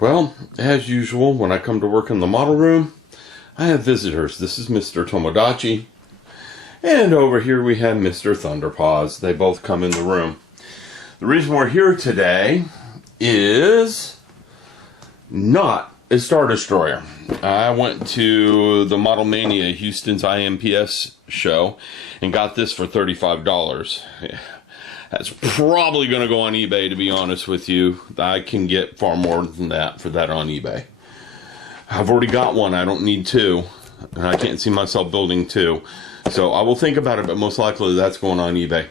Well, as usual, when I come to work in the model room, I have visitors. This is Mr. Tomodachi, and over here we have Mr. Thunderpaws. They both come in the room. The reason we're here today is not a Star Destroyer. I went to the Model Mania Houston's IMPS show and got this for $35. Yeah. That's probably going to go on eBay, to be honest with you. I can get far more than that for that on eBay. I've already got one. I don't need two. And I can't see myself building two. So I will think about it, but most likely that's going on eBay.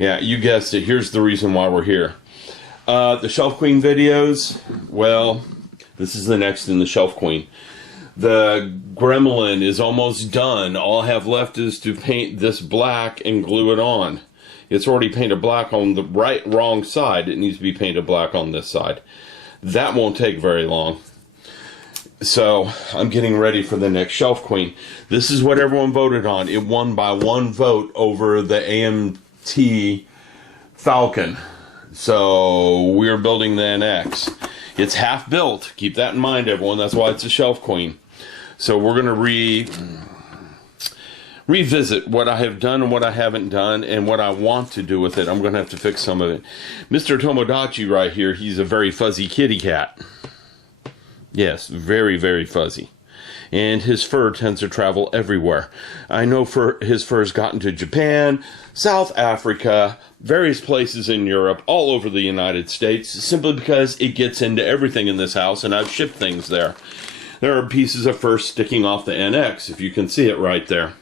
Yeah, you guessed it. Here's the reason why we're here. The Shelf Queen videos, well, this is the next in the Shelf Queen. The Gremlin is almost done. All I have left is to paint this black and glue it on. It's already painted black on the wrong side. It needs to be painted black on this side. That won't take very long. So I'm getting ready for the next Shelf Queen. This is what everyone voted on. It won by one vote over the AMT Falcon. So we're building the NX. It's half built. Keep that in mind, everyone. That's why it's a Shelf Queen. So we're going to revisit what I have done and what I haven't done and what I want to do with it. I'm going to have to fix some of it. Mr. Tomodachi right here, he's a very fuzzy kitty cat. Yes, very, very fuzzy. And his fur tends to travel everywhere. I know his fur has gotten to Japan, South Africa, various places in Europe, all over the United States, simply because it gets into everything in this house, and I've shipped things there. There are pieces of fur sticking off the NX, if you can see it right there.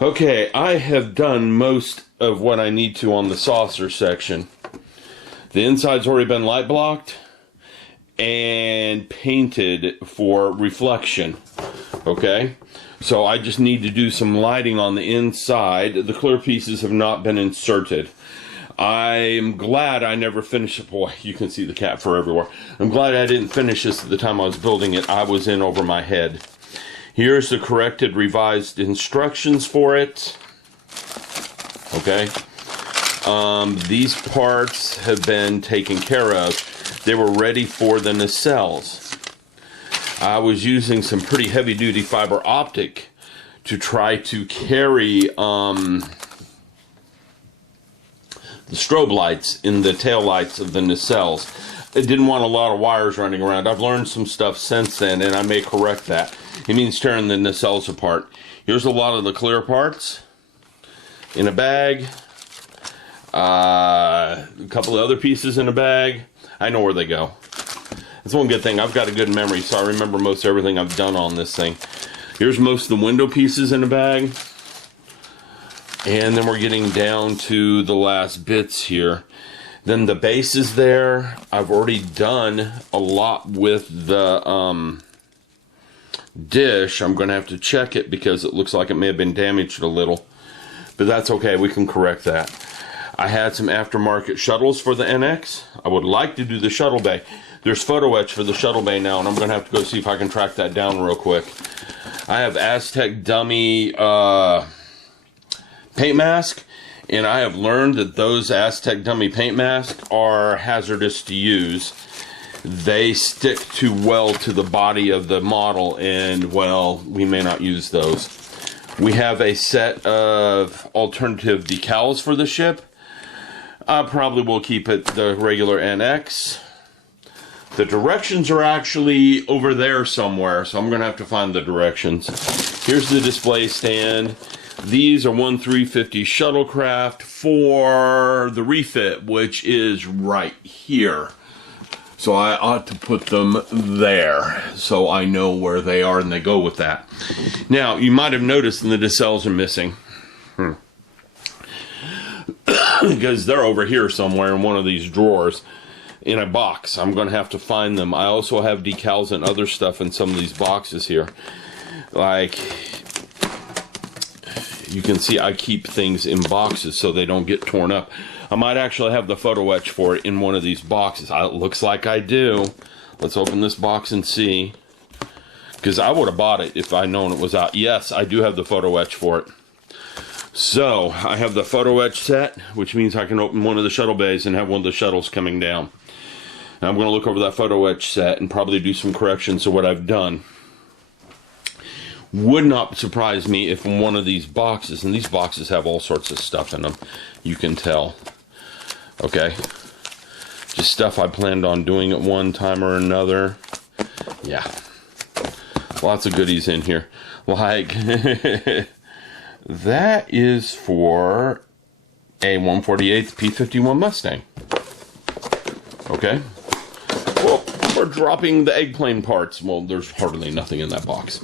Okay, I have done most of what I need to on the saucer section. The inside's already been light blocked and painted for reflection. Okay, so I just need to do some lighting on the inside. The clear pieces have not been inserted. I'm glad I never finished it. Boy, you can see the cat fur everywhere. I'm glad I didn't finish this at the time I was building it. I was in over my head. Here's the corrected, revised instructions for it. Okay. These parts have been taken care of. They were ready for the nacelles. I was using some pretty heavy-duty fiber optic to try to carry the strobe lights in the tail lights of the nacelles. I didn't want a lot of wires running around. I've learned some stuff since then, and I may correct that. It means tearing the nacelles apart. Here's a lot of the clear parts in a bag. A couple of other pieces in a bag. I know where they go. That's one good thing. I've got a good memory, so I remember most everything I've done on this thing. Here's most of the window pieces in a bag. And then we're getting down to the last bits here. Then the base is there. I've already done a lot with the dish. I'm going to have to check it because it looks like it may have been damaged a little. But that's okay. We can correct that. I had some aftermarket shuttles for the NX. I would like to do the shuttle bay. There's photo etch for the shuttle bay now, and I'm going to have to go see if I can track that down real quick. I have Aztec dummy paint mask, and I have learned that those Aztec dummy paint masks are hazardous to use. They stick too well to the body of the model, and, well, we may not use those. We have a set of alternative decals for the ship. I probably will keep it the regular NX. The directions are actually over there somewhere, so I'm going to have to find the directions. Here's the display stand. These are 1350 shuttlecraft for the refit, which is right here. So I ought to put them there so I know where they are and they go with that. Now, you might have noticed the nacelles are missing. Because they're over here somewhere in one of these drawers in a box. I'm going to have to find them. I also have decals and other stuff in some of these boxes here. Like, you can see I keep things in boxes so they don't get torn up. I might actually have the photo etch for it in one of these boxes. It looks like I do. Let's open this box and see. Because I would have bought it if I'd known it was out. Yes, I do have the photo etch for it. So, I have the photo etch set, which means I can open one of the shuttle bays and have one of the shuttles coming down. And I'm going to look over that photo etch set and probably do some corrections to what I've done. Would not surprise me if in one of these boxes, and these boxes have all sorts of stuff in them, you can tell. Okay. Just stuff I planned on doing at one time or another. Yeah. Lots of goodies in here. Like, that is for a 148th P-51 Mustang. Okay. Well, we're dropping the egg plane parts. Well, there's hardly nothing in that box.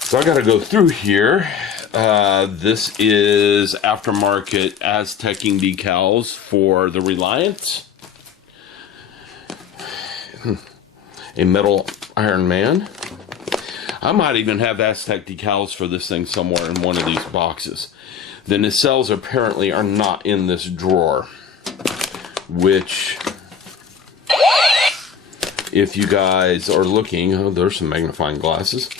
So I got to go through here. This is aftermarket Aztecing decals for the Reliant. A metal Iron Man. I might even have Aztec decals for this thing somewhere in one of these boxes. The nacelles apparently are not in this drawer, which, if you guys are looking, oh, there's some magnifying glasses.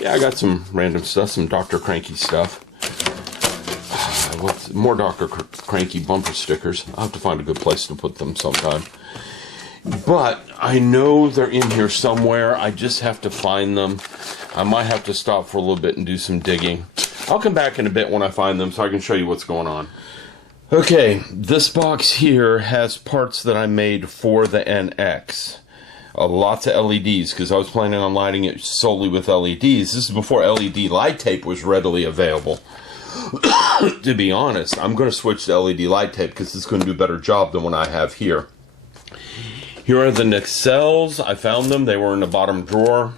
Yeah, I got some random stuff, some Dr. Cranky stuff. More Dr. Cranky bumper stickers. I'll have to find a good place to put them sometime. But I know they're in here somewhere. I just have to find them. I might have to stop for a little bit and do some digging. I'll come back in a bit when I find them so I can show you what's going on. Okay, this box here has parts that I made for the NX. Lots of LEDs, because I was planning on lighting it solely with LEDs. This is before LED light tape was readily available. To be honest, I'm going to switch to LED light tape because it's going to do a better job than what I have here. Here are the nacelles. I found them. They were in the bottom drawer.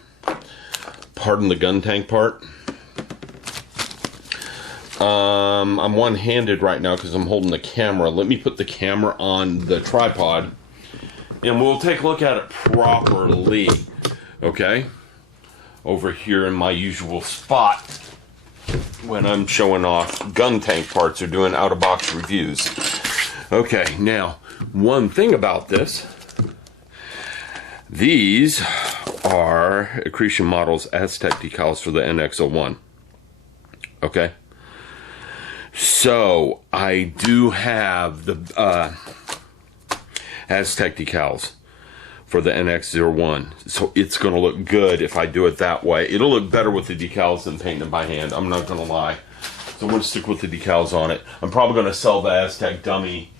Pardon the gun tank part. I'm one-handed right now because I'm holding the camera. Let me put the camera on the tripod and we'll take a look at it properly. Okay? Over here in my usual spot when I'm showing off gun tank parts or doing out-of-box reviews. Okay, now, one thing about this, these are Accretion Models Aztec decals for the NX-01. Okay? So, I do have the Aztec decals for the NX-01. So it's going to look good if I do it that way. It'll look better with the decals than painting them by hand. I'm not going to lie. So I'm going to stick with the decals on it. I'm probably going to sell the Aztec dummy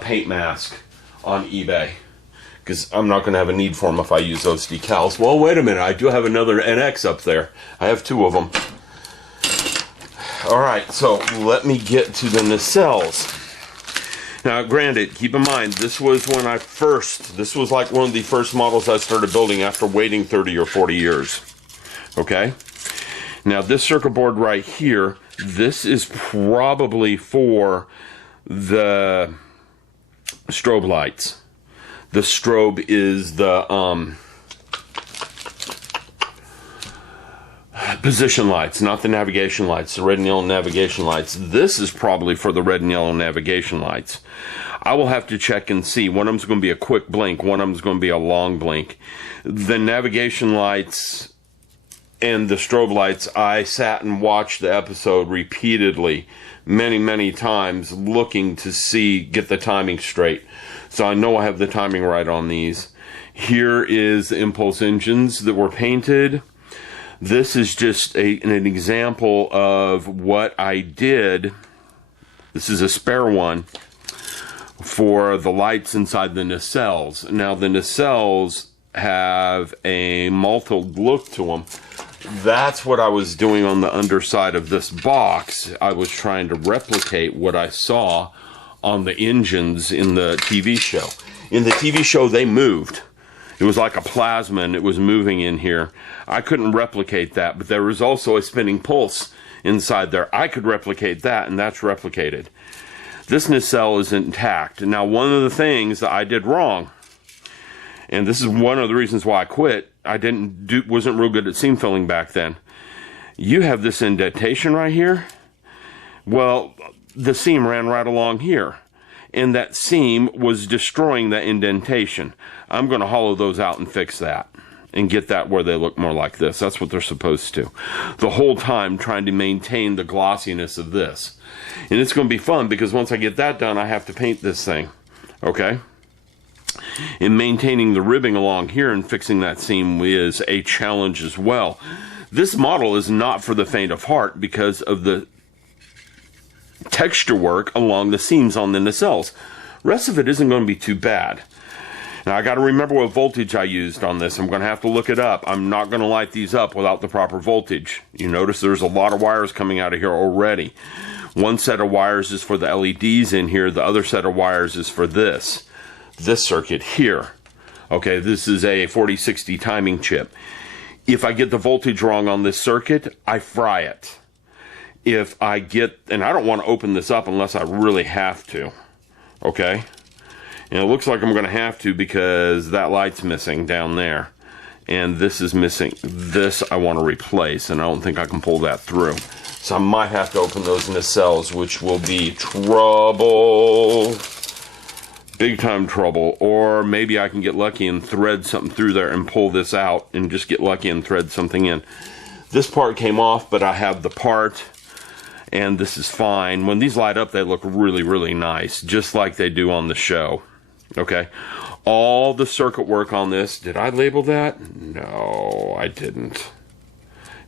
paint mask on eBay, because I'm not going to have a need for them if I use those decals. Well, wait a minute. I do have another NX up there. I have two of them. Alright, so let me get to the nacelles. Now, granted, keep in mind, this was like one of the first models I started building after waiting 30 or 40 years. Okay? Now, this circuit board right here, this is probably for the strobe lights. The strobe is the position lights, not the navigation lights, the red and yellow navigation lights. This is probably for the red and yellow navigation lights. I will have to check and see. One of them's going to be a quick blink, one of them's going to be a long blink. The navigation lights and the strobe lights, I sat and watched the episode repeatedly, many times, looking to get the timing straight. So I know I have the timing right on these. Here is the impulse engines that were painted. This is just an example of what I did. This is a spare one for the lights inside the nacelles. Now the nacelles have a mottled look to them. That's what I was doing on the underside of this box. I was trying to replicate what I saw on the engines in the TV show. In the TV show, they moved. It was like a plasma and it was moving in here. I couldn't replicate that, but there was also a spinning pulse inside there. I could replicate that, and that's replicated. This nacelle is intact. Now, one of the things that I did wrong, and this is one of the reasons why I quit, wasn't real good at seam filling back then. You have this indentation right here. Well, the seam ran right along here, and that seam was destroying that indentation. I'm going to hollow those out and fix that and get that where they look more like this. That's what they're supposed to. The whole time trying to maintain the glossiness of this. And it's going to be fun because once I get that done, I have to paint this thing. Okay? And maintaining the ribbing along here and fixing that seam is a challenge as well. This model is not for the faint of heart because of the texture work along the seams on the nacelles. Rest of it isn't going to be too bad. Now I got to remember what voltage I used on this. I'm going to have to look it up. I'm not going to light these up without the proper voltage. You notice there's a lot of wires coming out of here already. One set of wires is for the LEDs in here. The other set of wires is for this circuit here. Okay, this is a 4060 timing chip. If I get the voltage wrong on this circuit, I fry it. If I get, and I don't want to open this up unless I really have to. Okay? And it looks like I'm going to have to because that light's missing down there. And this is missing. This I want to replace, and I don't think I can pull that through. So I might have to open those nacelles, which will be trouble. Big time trouble. Or maybe I can get lucky and thread something through there and pull this out and just get lucky and thread something in. This part came off, but I have the part. And this is fine. When these light up, they look really, really nice, just like they do on the show. Okay? All the circuit work on this, did I label that? No, I didn't.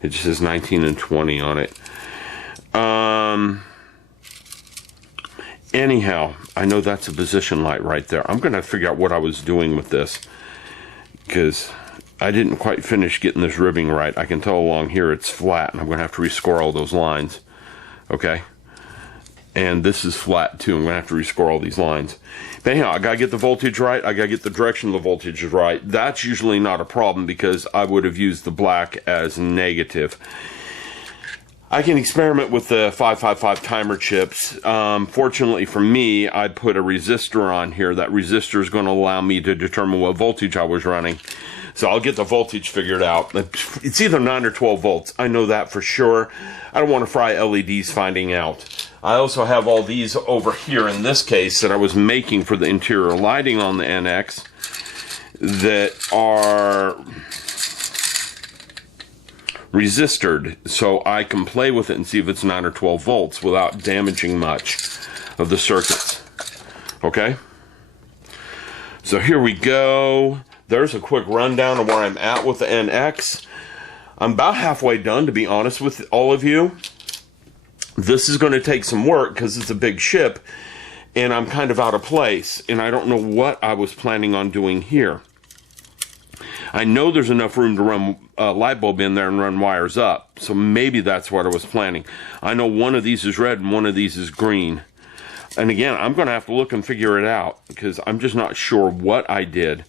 It just says 19 and 20 on it. Anyhow, I know that's a position light right there. I'm going to figure out what I was doing with this, because I didn't quite finish getting this ribbing right. I can tell along here it's flat, and I'm going to have to rescore all those lines. Okay, and this is flat too. I'm going to have to rescore all these lines. But anyhow, I got to get the voltage right. I got to get the direction of the voltage right. That's usually not a problem because I would have used the black as negative. I can experiment with the 555 timer chips. Fortunately for me, I put a resistor on here. That resistor is going to allow me to determine what voltage I was running. So I'll get the voltage figured out. It's either 9 or 12 volts. I know that for sure. I don't want to fry LEDs finding out. I also have all these over here in this case that I was making for the interior lighting on the NX that are resistored, so I can play with it and see if it's 9 or 12 volts without damaging much of the circuits. Okay? So here we go. There's a quick rundown of where I'm at with the NX. I'm about halfway done, to be honest with all of you. This is going to take some work because it's a big ship, and I'm kind of out of place, and I don't know what I was planning on doing here. I know there's enough room to run a light bulb in there and run wires up, so maybe that's what I was planning. I know one of these is red and one of these is green. And again, I'm going to have to look and figure it out because I'm just not sure what I did.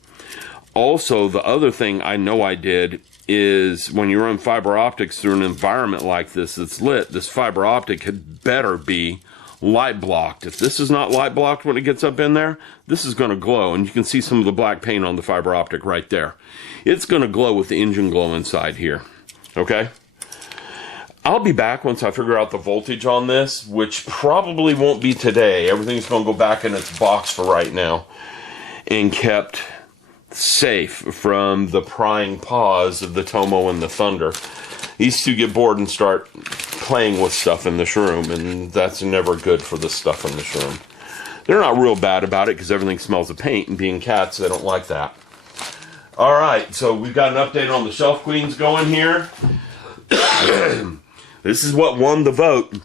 Also, the other thing I know I did is when you run fiber optics through an environment like this that's lit, this fiber optic had better be light blocked. If this is not light blocked when it gets up in there, this is going to glow, and you can see some of the black paint on the fiber optic right there. It's going to glow with the engine glow inside here. Okay? I'll be back once I figure out the voltage on this, which probably won't be today. Everything's going to go back in its box for right now and kept safe from the prying paws of the Tomo and the Thunder. These two get bored and start playing with stuff in this room, and that's never good for the stuff in this room. They're not real bad about it because everything smells of paint, and being cats, they don't like that. Alright, so we've got an update on the Shelf Queens going here. This is what won the vote.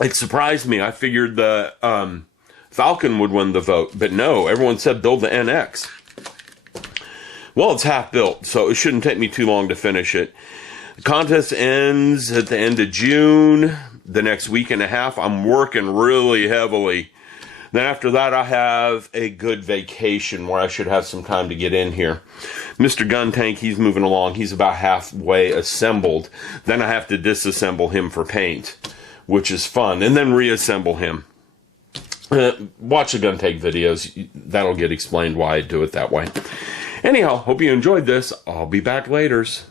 It surprised me. I figured the Falcon would win the vote, but no, everyone said build the NX. Well, it's half built, so it shouldn't take me too long to finish it. The contest ends at the end of June. The next week and a half, I'm working really heavily. Then after that, I have a good vacation where I should have some time to get in here. Mr. Gun Tank, he's moving along. He's about halfway assembled. Then I have to disassemble him for paint, which is fun, and then reassemble him. Watch the Gun Tank videos. That'll get explained why I do it that way. Anyhow, hope you enjoyed this. I'll be back laters.